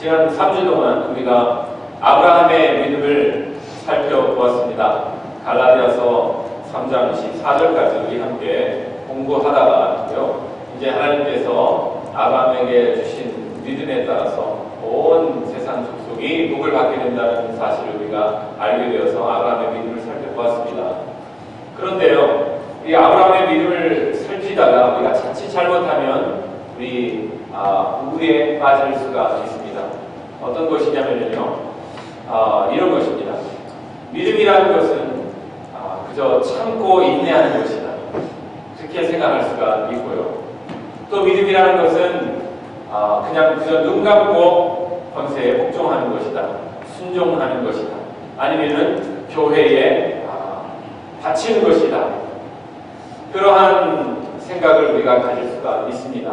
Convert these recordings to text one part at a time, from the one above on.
지난 3주 동안 우리가 아브라함의 믿음을 살펴보았습니다. 갈라디아서 3장 14절까지 우리 함께 공부하다가요, 이제 하나님께서 아브라함에게 주신 믿음에 따라서 온 세상 족속이 복을 받게 된다는 사실을 우리가 알게 되어서 아브라함의 믿음을 살펴보았습니다. 그런데요, 이 아브라함의 믿음을 살피다가 우리가 자칫 잘못하면 우리 우에 빠질 수가 있습니다. 어떤 것이냐면요, 이런 것입니다. 믿음이라는 것은 그저 참고 인내하는 것이다, 그렇게 생각할 수가 있고요. 또 믿음이라는 것은 그냥 그저 눈 감고 권세에 복종하는 것이다, 순종하는 것이다, 아니면은 교회에 바치는 것이다, 그러한 생각을 우리가 가질 수가 있습니다.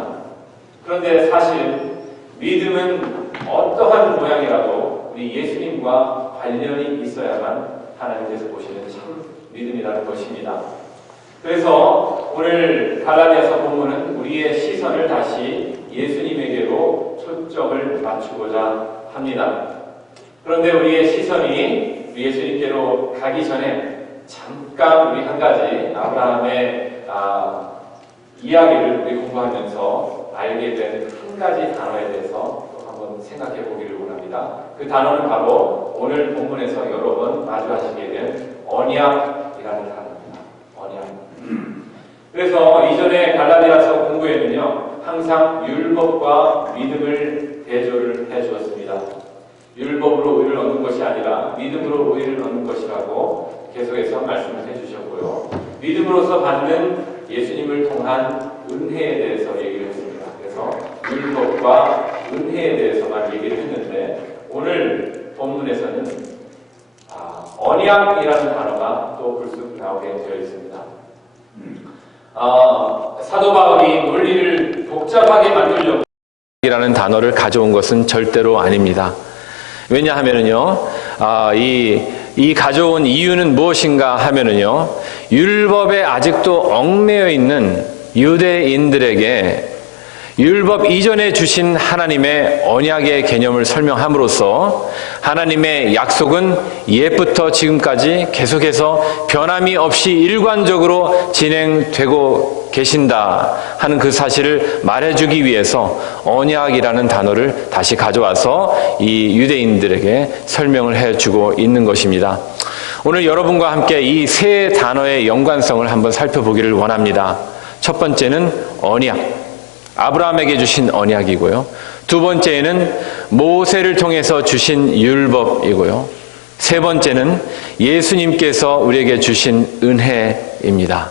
그런데 사실 믿음은 어떠한 모양이라도 우리 예수님과 관련이 있어야만 하나님께서 보시는 참 믿음이라는 것입니다. 그래서 오늘 갈라디아서 본문은 우리의 시선을 다시 예수님에게로 초점을 맞추고자 합니다. 그런데 우리의 시선이 예수님께로 가기 전에 잠깐 우리 한 가지 아브라함의 이야기를 우리 공부하면서 알게 된 한 가지 단어에 대해서 또 한번 생각해 보기를 원합니다. 그 단어는 바로 오늘 본문에서 여러 번 마주하시게 된 언약이라는 단어입니다. 언약. 그래서 이전에 갈라디아서 공부에는요, 항상 율법과 믿음을 대조를 해 주었습니다. 율법으로 의를 얻는 것이 아니라 믿음으로 의를 얻는 것이라고 계속해서 말씀을 해주셨고요. 믿음으로서 받는 예수님을 통한 은혜에 대해서 얘기를 했습니다. 그래서 율법과 은혜에 대해서만 얘기를 했는데 오늘 본문에서는 언약이라는 단어가 또 불쑥 나오게 되어 있습니다. 사도 바울이 논리를 복잡하게 만들려고 이라는 단어를 가져온 것은 절대로 아닙니다. 왜냐하면은요, 이 가져온 이유는 무엇인가 하면은요, 율법에 아직도 얽매여 있는 유대인들에게 율법 이전에 주신 하나님의 언약의 개념을 설명함으로써 하나님의 약속은 옛부터 지금까지 계속해서 변함이 없이 일관적으로 진행되고 계신다 하는 그 사실을 말해주기 위해서 언약이라는 단어를 다시 가져와서 이 유대인들에게 설명을 해주고 있는 것입니다. 오늘 여러분과 함께 이 세 단어의 연관성을 한번 살펴보기를 원합니다. 첫 번째는 언약, 아브라함에게 주신 언약이고요. 두 번째는 모세를 통해서 주신 율법이고요. 세 번째는 예수님께서 우리에게 주신 은혜입니다.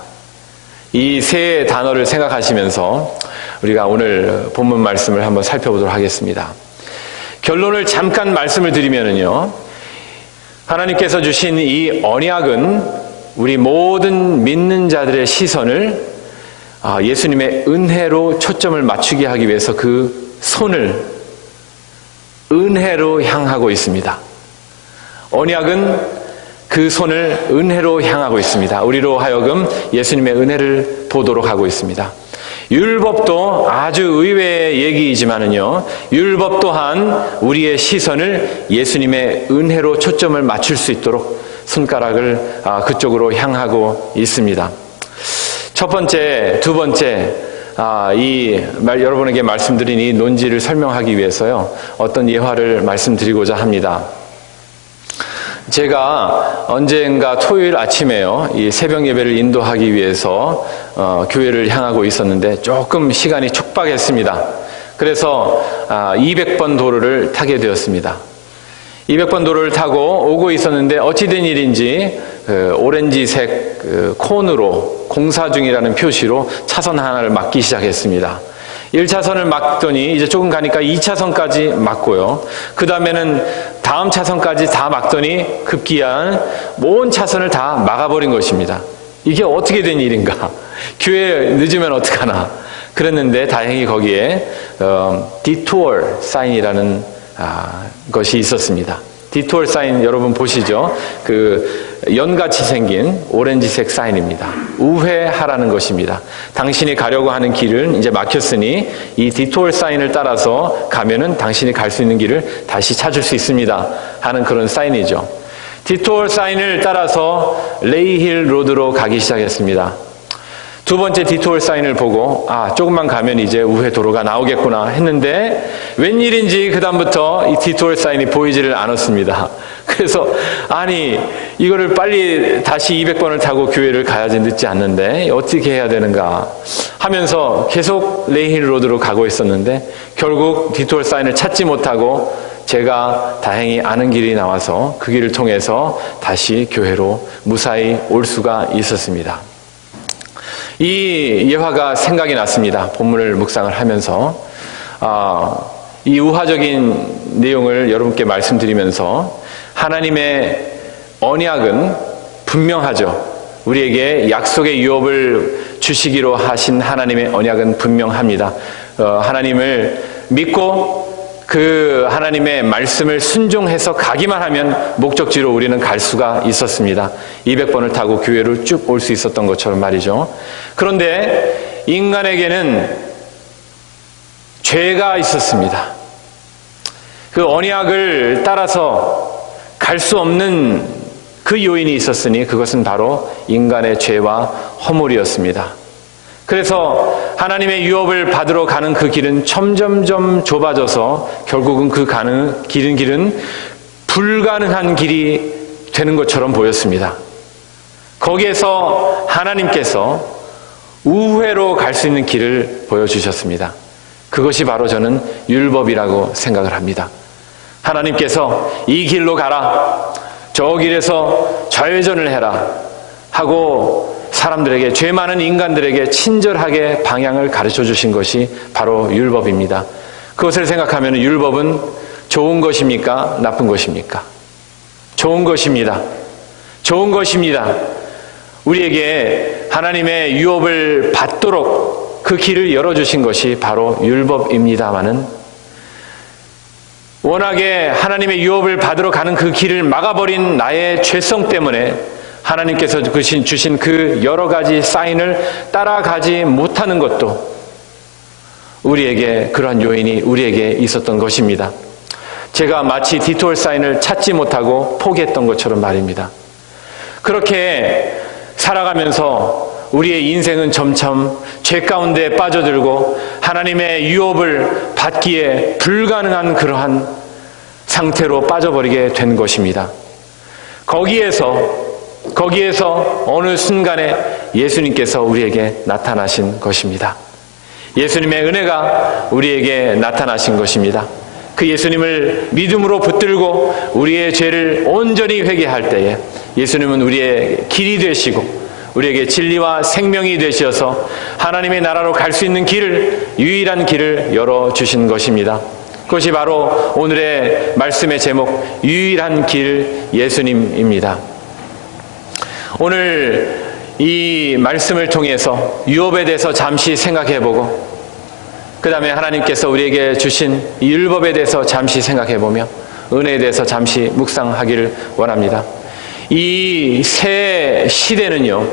이 세 단어를 생각하시면서 우리가 오늘 본문 말씀을 한번 살펴보도록 하겠습니다. 결론을 잠깐 말씀을 드리면은요, 하나님께서 주신 이 언약은 우리 모든 믿는 자들의 시선을 예수님의 은혜로 초점을 맞추게 하기 위해서 그 손을 은혜로 향하고 있습니다. 언약은 그 손을 은혜로 향하고 있습니다. 우리로 하여금 예수님의 은혜를 보도록 하고 있습니다. 율법도 아주 의외의 얘기이지만은요, 율법 또한 우리의 시선을 예수님의 은혜로 초점을 맞출 수 있도록 손가락을 그쪽으로 향하고 있습니다. 첫 번째, 두 번째, 여러분에게 말씀드린 이 논지를 설명하기 위해서요, 어떤 예화를 말씀드리고자 합니다. 제가 언젠가 토요일 아침에요, 이 새벽 예배를 인도하기 위해서 교회를 향하고 있었는데 조금 시간이 촉박했습니다. 그래서 200번 도로를 타게 되었습니다. 200번 도로를 타고 오고 있었는데 어찌된 일인지 오렌지색 콘으로 공사 중이라는 표시로 차선 하나를 막기 시작했습니다. 1차선을 막더니 이제 조금 가니까 2차선까지 막고요. 그 다음에는 다음 차선까지 다 막더니 급기야 온 차선을 다 막아버린 것입니다. 이게 어떻게 된 일인가? 교회 늦으면 어떡하나? 그랬는데 다행히 거기에 디토어 사인이라는 것이 있었습니다. 디토어 사인 여러분 보시죠? 그 연같이 생긴 오렌지색 사인입니다. 우회하라는 것입니다. 당신이 가려고 하는 길은 이제 막혔으니 이 디토어 사인을 따라서 가면은 당신이 갈 수 있는 길을 다시 찾을 수 있습니다 하는 그런 사인이죠. 디토어 사인을 따라서 레이힐 로드로 가기 시작했습니다. 두 번째 디토어 사인을 보고 조금만 가면 이제 우회 도로가 나오겠구나 했는데 웬일인지 그 다음부터 이 디토어 사인이 보이지를 않았습니다. 그래서 이거를 빨리 다시 200번을 타고 교회를 가야지 늦지 않는데 어떻게 해야 되는가 하면서 계속 레이힐 로드로 가고 있었는데 결국 디토어 사인을 찾지 못하고 제가 다행히 아는 길이 나와서 그 길을 통해서 다시 교회로 무사히 올 수가 있었습니다. 이 예화가 생각이 났습니다. 본문을 묵상을 하면서 이 우화적인 내용을 여러분께 말씀드리면서 하나님의 언약은 분명하죠. 우리에게 약속의 유업을 주시기로 하신 하나님의 언약은 분명합니다. 하나님을 믿고 그 하나님의 말씀을 순종해서 가기만 하면 목적지로 우리는 갈 수가 있었습니다. 200번을 타고 교회를 쭉 올 수 있었던 것처럼 말이죠. 그런데 인간에게는 죄가 있었습니다. 그 언약을 따라서 갈 수 없는 그 요인이 있었으니 그것은 바로 인간의 죄와 허물이었습니다. 그래서 하나님의 유업을 받으러 가는 그 길은 점점점 좁아져서 결국은 그 가는 길은 불가능한 길이 되는 것처럼 보였습니다. 거기에서 하나님께서 우회로 갈 수 있는 길을 보여주셨습니다. 그것이 바로 저는 율법이라고 생각을 합니다. 하나님께서 이 길로 가라, 저 길에서 좌회전을 해라 하고 사람들에게, 죄 많은 인간들에게 친절하게 방향을 가르쳐 주신 것이 바로 율법입니다. 그것을 생각하면 율법은 좋은 것입니까? 나쁜 것입니까? 좋은 것입니다. 좋은 것입니다. 우리에게 하나님의 유업을 받도록 그 길을 열어주신 것이 바로 율법입니다마는 워낙에 하나님의 유업을 받으러 가는 그 길을 막아버린 나의 죄성 때문에 하나님께서 주신 그 여러 가지 사인을 따라가지 못하는 것도 우리에게 그러한 요인이 우리에게 있었던 것입니다. 제가 마치 디토어 사인을 찾지 못하고 포기했던 것처럼 말입니다. 그렇게 살아가면서 우리의 인생은 점점 죄 가운데 빠져들고 하나님의 유업을 받기에 불가능한 그러한 상태로 빠져버리게 된 것입니다. 거기에서 어느 순간에 예수님께서 우리에게 나타나신 것입니다. 예수님의 은혜가 우리에게 나타나신 것입니다. 그 예수님을 믿음으로 붙들고 우리의 죄를 온전히 회개할 때에 예수님은 우리의 길이 되시고 우리에게 진리와 생명이 되셔서 하나님의 나라로 갈 수 있는 길을, 유일한 길을 열어주신 것입니다. 그것이 바로 오늘의 말씀의 제목, 유일한 길 예수님입니다. 오늘 이 말씀을 통해서 유업에 대해서 잠시 생각해보고 그 다음에 하나님께서 우리에게 주신 이 율법에 대해서 잠시 생각해보며 은혜에 대해서 잠시 묵상하기를 원합니다. 이 새 시대는요,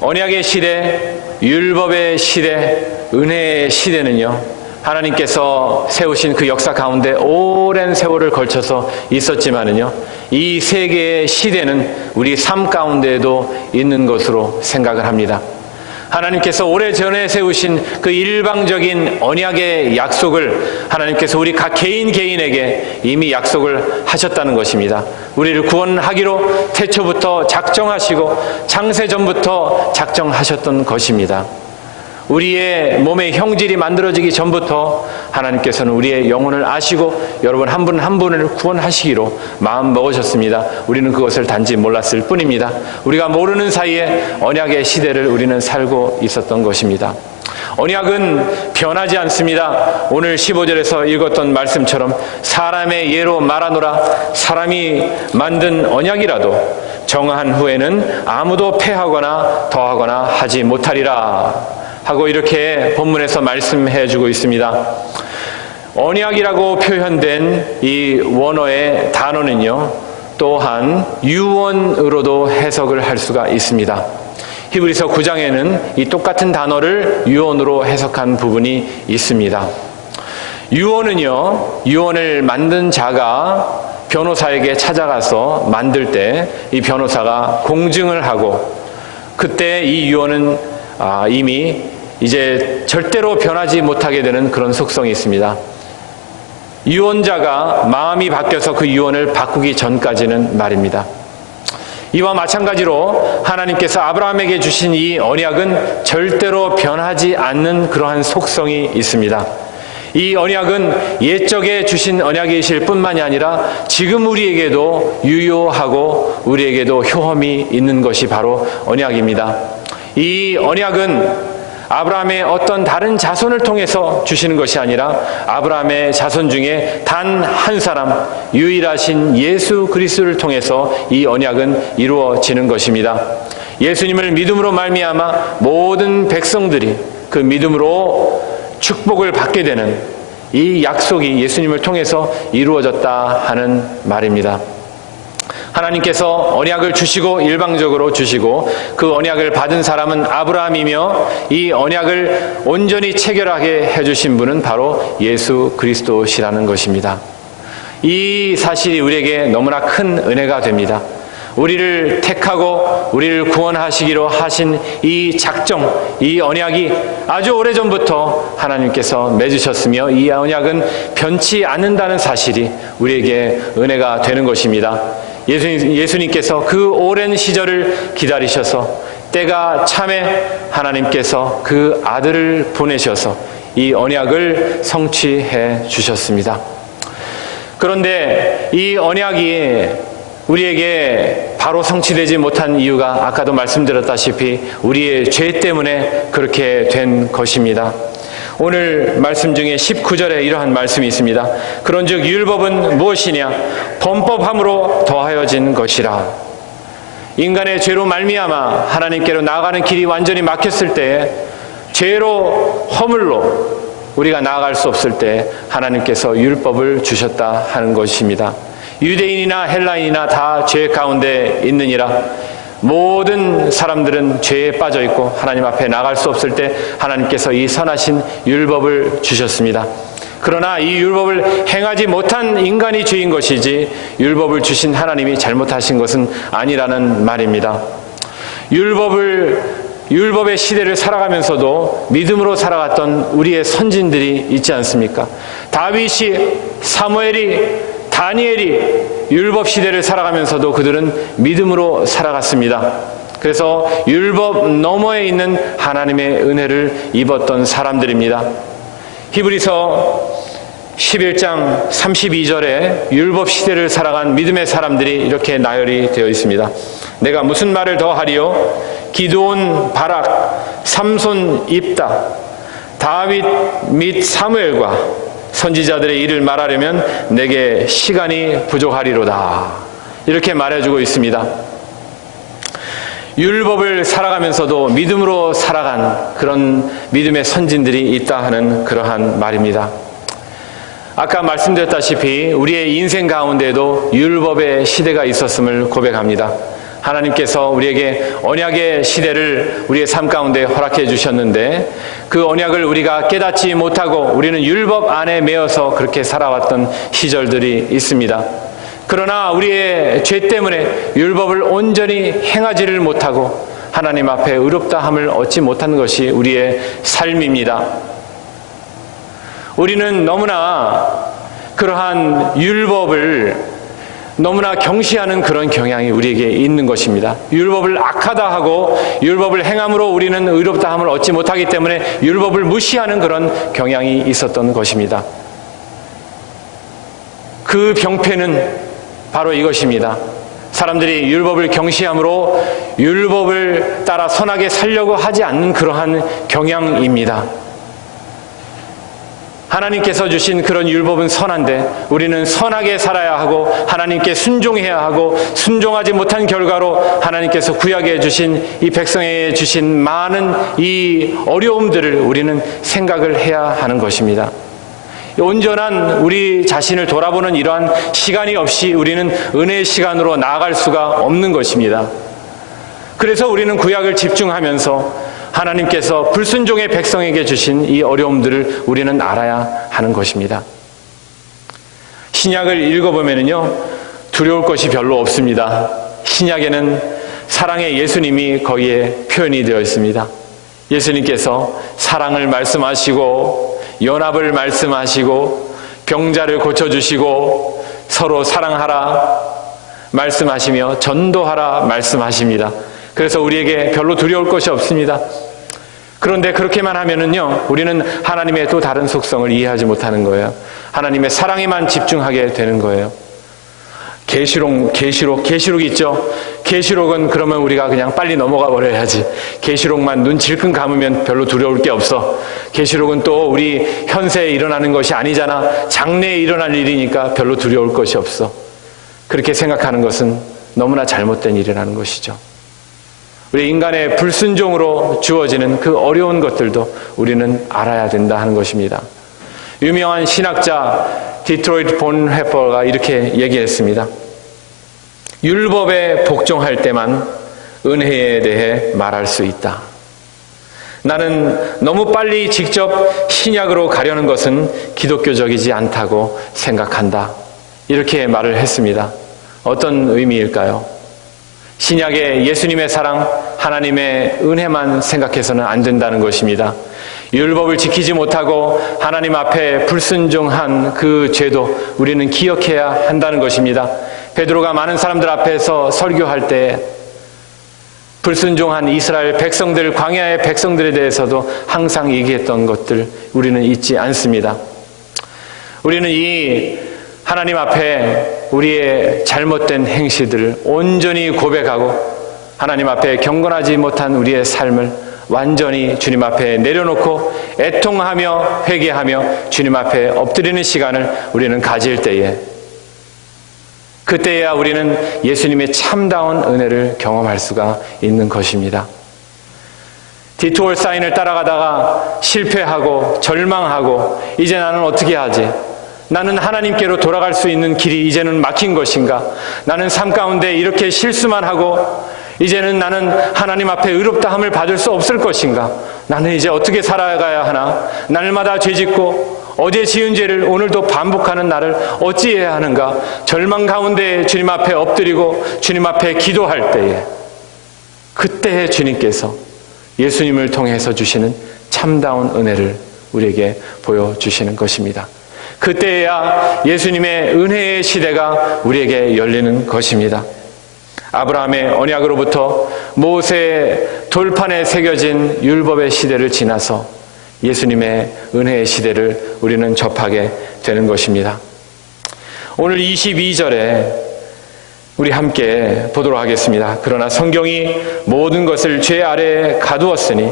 언약의 시대, 율법의 시대, 은혜의 시대는요, 하나님께서 세우신 그 역사 가운데 오랜 세월을 걸쳐서 있었지만은요, 이 세 개의 시대는 우리 삶 가운데에도 있는 것으로 생각을 합니다. 하나님께서 오래전에 세우신 그 일방적인 언약의 약속을 하나님께서 우리 각 개인에게 이미 약속을 하셨다는 것입니다. 우리를 구원하기로 태초부터 작정하시고 창세전부터 작정하셨던 것입니다. 우리의 몸의 형질이 만들어지기 전부터 하나님께서는 우리의 영혼을 아시고 여러분 한 분 한 분을 구원하시기로 마음 먹으셨습니다. 우리는 그것을 단지 몰랐을 뿐입니다. 우리가 모르는 사이에 언약의 시대를 우리는 살고 있었던 것입니다. 언약은 변하지 않습니다. 오늘 15절에서 읽었던 말씀처럼 사람의 예로 말하노라, 사람이 만든 언약이라도 정한 후에는 아무도 폐하거나 더하거나 하지 못하리라 하고 이렇게 본문에서 말씀해 주고 있습니다. 언약이라고 표현된 이 원어의 단어는요, 또한 유언으로도 해석을 할 수가 있습니다. 히브리서 9장에는 이 똑같은 단어를 유언으로 해석한 부분이 있습니다. 유언은요, 유언을 만든 자가 변호사에게 찾아가서 만들 때 이 변호사가 공증을 하고, 그때 이 유언은 이미 이제 절대로 변하지 못하게 되는 그런 속성이 있습니다. 유언자가 마음이 바뀌어서 그 유언을 바꾸기 전까지는 말입니다. 이와 마찬가지로 하나님께서 아브라함에게 주신 이 언약은 절대로 변하지 않는 그러한 속성이 있습니다. 이 언약은 옛적에 주신 언약이실 뿐만이 아니라 지금 우리에게도 유효하고 우리에게도 효험이 있는 것이 바로 언약입니다. 이 언약은 아브라함의 어떤 다른 자손을 통해서 주시는 것이 아니라 아브라함의 자손 중에 단 한 사람, 유일하신 예수 그리스도를 통해서 이 언약은 이루어지는 것입니다. 예수님을 믿음으로 말미암아 모든 백성들이 그 믿음으로 축복을 받게 되는 이 약속이 예수님을 통해서 이루어졌다 하는 말입니다. 하나님께서 언약을 주시고 일방적으로 주시고 그 언약을 받은 사람은 아브라함이며 이 언약을 온전히 체결하게 해주신 분은 바로 예수 그리스도시라는 것입니다. 이 사실이 우리에게 너무나 큰 은혜가 됩니다. 우리를 택하고 우리를 구원하시기로 하신 이 작정, 이 언약이 아주 오래전부터 하나님께서 맺으셨으며 이 언약은 변치 않는다는 사실이 우리에게 은혜가 되는 것입니다. 예수님께서 그 오랜 시절을 기다리셔서 때가 참에 하나님께서 그 아들을 보내셔서 이 언약을 성취해 주셨습니다. 그런데 이 언약이 우리에게 바로 성취되지 못한 이유가 아까도 말씀드렸다시피 우리의 죄 때문에 그렇게 된 것입니다. 오늘 말씀 중에 19절에 이러한 말씀이 있습니다. 그런즉 율법은 무엇이냐? 범법함으로 더하여진 것이라. 인간의 죄로 말미암아 하나님께로 나아가는 길이 완전히 막혔을 때에, 죄로 허물로 우리가 나아갈 수 없을 때 하나님께서 율법을 주셨다 하는 것입니다. 유대인이나 헬라인이나 다 죄 가운데 있느니라. 모든 사람들은 죄에 빠져 있고 하나님 앞에 나갈 수 없을 때 하나님께서 이 선하신 율법을 주셨습니다. 그러나 이 율법을 행하지 못한 인간이 죄인 것이지 율법을 주신 하나님이 잘못하신 것은 아니라는 말입니다. 율법의 시대를 살아가면서도 믿음으로 살아갔던 우리의 선진들이 있지 않습니까? 다윗이, 사무엘이, 다니엘이 율법 시대를 살아가면서도 그들은 믿음으로 살아갔습니다. 그래서 율법 너머에 있는 하나님의 은혜를 입었던 사람들입니다. 히브리서 11장 32절에 율법 시대를 살아간 믿음의 사람들이 이렇게 나열이 되어 있습니다. 내가 무슨 말을 더 하리요? 기드온, 바락, 삼손, 입다, 다윗 및 사무엘과 선지자들의 일을 말하려면 내게 시간이 부족하리로다. 이렇게 말해주고 있습니다. 율법을 살아가면서도 믿음으로 살아간 그런 믿음의 선진들이 있다 하는 그러한 말입니다. 아까 말씀드렸다시피 우리의 인생 가운데에도 율법의 시대가 있었음을 고백합니다. 하나님께서 우리에게 언약의 시대를 우리의 삶 가운데 허락해 주셨는데 그 언약을 우리가 깨닫지 못하고 우리는 율법 안에 매여서 그렇게 살아왔던 시절들이 있습니다. 그러나 우리의 죄 때문에 율법을 온전히 행하지를 못하고 하나님 앞에 의롭다함을 얻지 못한 것이 우리의 삶입니다. 우리는 너무나 그러한 율법을 너무나 경시하는 그런 경향이 우리에게 있는 것입니다. 율법을 악하다 하고 율법을 행함으로 우리는 의롭다함을 얻지 못하기 때문에 율법을 무시하는 그런 경향이 있었던 것입니다. 그 병폐는 바로 이것입니다. 사람들이 율법을 경시함으로 율법을 따라 선하게 살려고 하지 않는 그러한 경향입니다. 하나님께서 주신 그런 율법은 선한데 우리는 선하게 살아야 하고 하나님께 순종해야 하고 순종하지 못한 결과로 하나님께서 구약에 주신 이 백성에게 주신 많은 이 어려움들을 우리는 생각을 해야 하는 것입니다. 온전한 우리 자신을 돌아보는 이러한 시간이 없이 우리는 은혜의 시간으로 나아갈 수가 없는 것입니다. 그래서 우리는 구약을 집중하면서 하나님께서 불순종의 백성에게 주신 이 어려움들을 우리는 알아야 하는 것입니다. 신약을 읽어보면요, 두려울 것이 별로 없습니다. 신약에는 사랑의 예수님이 거기에 표현이 되어 있습니다. 예수님께서 사랑을 말씀하시고 연합을 말씀하시고 병자를 고쳐주시고 서로 사랑하라 말씀하시며 전도하라 말씀하십니다. 그래서 우리에게 별로 두려울 것이 없습니다. 그런데 그렇게만 하면은요, 우리는 하나님의 또 다른 속성을 이해하지 못하는 거예요. 하나님의 사랑에만 집중하게 되는 거예요. 계시록 있죠? 계시록은 그러면 우리가 그냥 빨리 넘어가 버려야지. 계시록만 눈 질끈 감으면 별로 두려울 게 없어. 계시록은 또 우리 현세에 일어나는 것이 아니잖아. 장래에 일어날 일이니까 별로 두려울 것이 없어. 그렇게 생각하는 것은 너무나 잘못된 일이라는 것이죠. 우리 인간의 불순종으로 주어지는 그 어려운 것들도 우리는 알아야 된다 하는 것입니다. 유명한 신학자 디트로이트 본헤퍼가 이렇게 얘기했습니다. 율법에 복종할 때만 은혜에 대해 말할 수 있다. 나는 너무 빨리 직접 신약으로 가려는 것은 기독교적이지 않다고 생각한다. 이렇게 말을 했습니다. 어떤 의미일까요? 신약의 예수님의 사랑, 하나님의 은혜만 생각해서는 안 된다는 것입니다. 율법을 지키지 못하고 하나님 앞에 불순종한 그 죄도 우리는 기억해야 한다는 것입니다. 베드로가 많은 사람들 앞에서 설교할 때 불순종한 이스라엘 백성들, 광야의 백성들에 대해서도 항상 얘기했던 것들 우리는 잊지 않습니다. 우리는 이 하나님 앞에 우리의 잘못된 행실들을 온전히 고백하고 하나님 앞에 경건하지 못한 우리의 삶을 완전히 주님 앞에 내려놓고 애통하며 회개하며 주님 앞에 엎드리는 시간을 우리는 가질 때에, 그때야 우리는 예수님의 참다운 은혜를 경험할 수가 있는 것입니다. 디토월 사인을 따라가다가 실패하고 절망하고 이제 나는 어떻게 하지? 나는 하나님께로 돌아갈 수 있는 길이 이제는 막힌 것인가? 나는 삶 가운데 이렇게 실수만 하고 이제는 나는 하나님 앞에 의롭다함을 받을 수 없을 것인가? 나는 이제 어떻게 살아가야 하나? 날마다 죄짓고 어제 지은 죄를 오늘도 반복하는 나를 어찌해야 하는가? 절망 가운데 주님 앞에 엎드리고 주님 앞에 기도할 때에, 그때에 주님께서 예수님을 통해서 주시는 참다운 은혜를 우리에게 보여주시는 것입니다. 그때야 예수님의 은혜의 시대가 우리에게 열리는 것입니다. 아브라함의 언약으로부터 모세의 돌판에 새겨진 율법의 시대를 지나서 예수님의 은혜의 시대를 우리는 접하게 되는 것입니다. 오늘 22절에 우리 함께 보도록 하겠습니다. 그러나 성경이 모든 것을 죄 아래에 가두었으니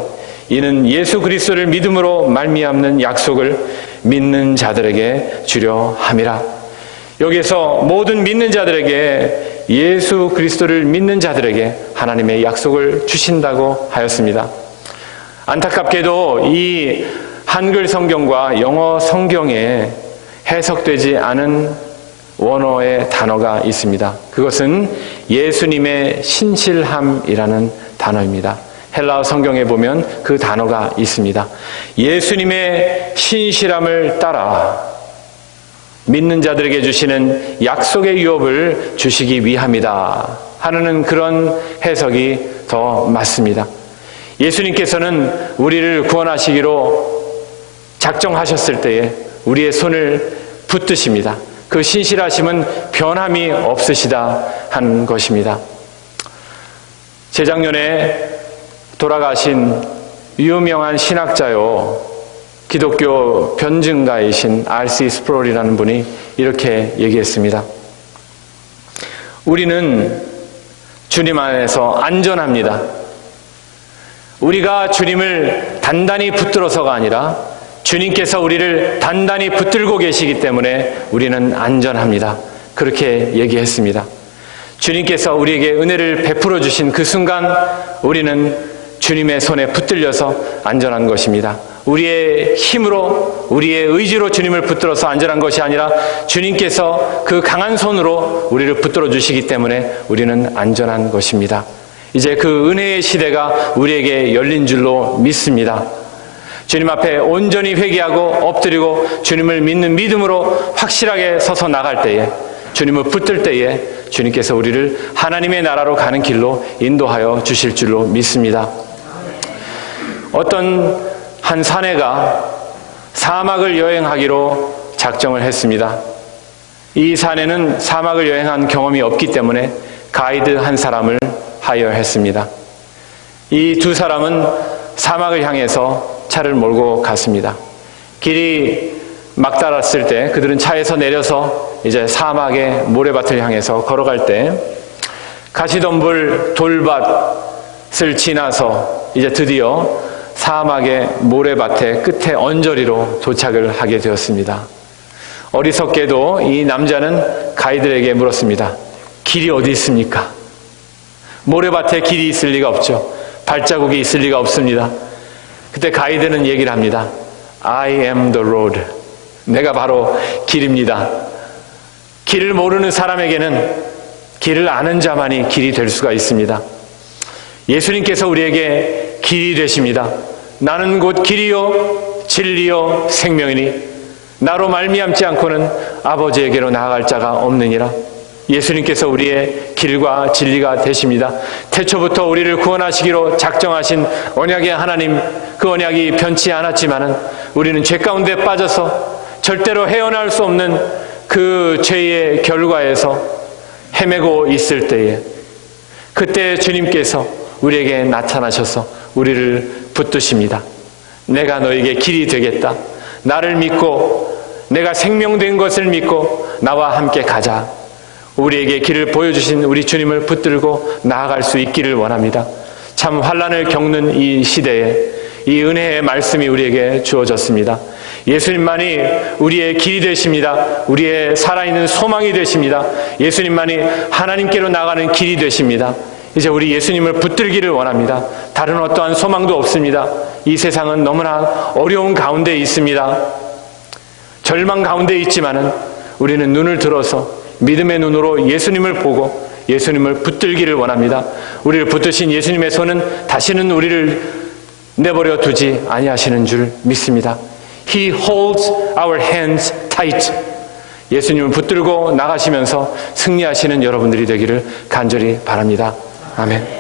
이는 예수 그리스도를 믿음으로 말미암는 약속을 믿는 자들에게 주려 함이라. 여기서 모든 믿는 자들에게, 예수 그리스도를 믿는 자들에게 하나님의 약속을 주신다고 하였습니다. 안타깝게도 이 한글 성경과 영어 성경에 해석되지 않은 원어의 단어가 있습니다. 그것은 예수님의 신실함이라는 단어입니다. 헬라어 성경에 보면 그 단어가 있습니다. 예수님의 신실함을 따라 믿는 자들에게 주시는 약속의 유업을 주시기 위함이다 하는 그런 해석이 더 맞습니다. 예수님께서는 우리를 구원하시기로 작정하셨을 때에 우리의 손을 붙드십니다. 그 신실하심은 변함이 없으시다 하는 것입니다. 재작년에 돌아가신 유명한 신학자요, 기독교 변증가이신 R.C. 스프롤이라는 분이 이렇게 얘기했습니다. 우리는 주님 안에서 안전합니다. 우리가 주님을 단단히 붙들어서가 아니라 주님께서 우리를 단단히 붙들고 계시기 때문에 우리는 안전합니다. 그렇게 얘기했습니다. 주님께서 우리에게 은혜를 베풀어 주신 그 순간 우리는 주님의 손에 붙들려서 안전한 것입니다. 우리의 힘으로, 우리의 의지로 주님을 붙들어서 안전한 것이 아니라 주님께서 그 강한 손으로 우리를 붙들어 주시기 때문에 우리는 안전한 것입니다. 이제 그 은혜의 시대가 우리에게 열린 줄로 믿습니다. 주님 앞에 온전히 회개하고 엎드리고 주님을 믿는 믿음으로 확실하게 서서 나갈 때에, 주님을 붙들 때에 주님께서 우리를 하나님의 나라로 가는 길로 인도하여 주실 줄로 믿습니다. 어떤 한 사내가 사막을 여행하기로 작정을 했습니다. 이 사내는 사막을 여행한 경험이 없기 때문에 가이드 한 사람을 하이어했습니다. 이 두 사람은 사막을 향해서 차를 몰고 갔습니다. 길이 막달았을 때 그들은 차에서 내려서 이제 사막의 모래밭을 향해서 걸어갈 때 가시덤불 돌밭을 지나서 이제 드디어 사막의 모래밭의 끝에 언저리로 도착을 하게 되었습니다. 어리석게도 이 남자는 가이드에게 물었습니다. 길이 어디 있습니까? 모래밭에 길이 있을 리가 없죠. 발자국이 있을 리가 없습니다. 그때 가이드는 얘기를 합니다. I am the road. 내가 바로 길입니다. 길을 모르는 사람에게는 길을 아는 자만이 길이 될 수가 있습니다. 예수님께서 우리에게 길이 되십니다. 나는 곧 길이요 진리요 생명이니 나로 말미암지 않고는 아버지에게로 나아갈 자가 없느니라. 예수님께서 우리의 길과 진리가 되십니다. 태초부터 우리를 구원하시기로 작정하신 언약의 하나님, 그 언약이 변치 않았지만은 우리는 죄 가운데 빠져서 절대로 헤어나올 수 없는 그 죄의 결과에서 헤매고 있을 때에, 그때 주님께서 우리에게 나타나셔서 우리를 붙드십니다. 내가 너에게 길이 되겠다. 나를 믿고 내가 생명된 것을 믿고 나와 함께 가자. 우리에게 길을 보여주신 우리 주님을 붙들고 나아갈 수 있기를 원합니다. 참 환난을 겪는 이 시대에 이 은혜의 말씀이 우리에게 주어졌습니다. 예수님만이 우리의 길이 되십니다. 우리의 살아있는 소망이 되십니다. 예수님만이 하나님께로 나가는 길이 되십니다. 이제 우리 예수님을 붙들기를 원합니다. 다른 어떠한 소망도 없습니다. 이 세상은 너무나 어려운 가운데 있습니다. 절망 가운데 있지만은 우리는 눈을 들어서 믿음의 눈으로 예수님을 보고 예수님을 붙들기를 원합니다. 우리를 붙드신 예수님의 손은 다시는 우리를 내버려 두지 아니하시는 줄 믿습니다. He holds our hands tight. 예수님을 붙들고 나가시면서 승리하시는 여러분들이 되기를 간절히 바랍니다. 아멘.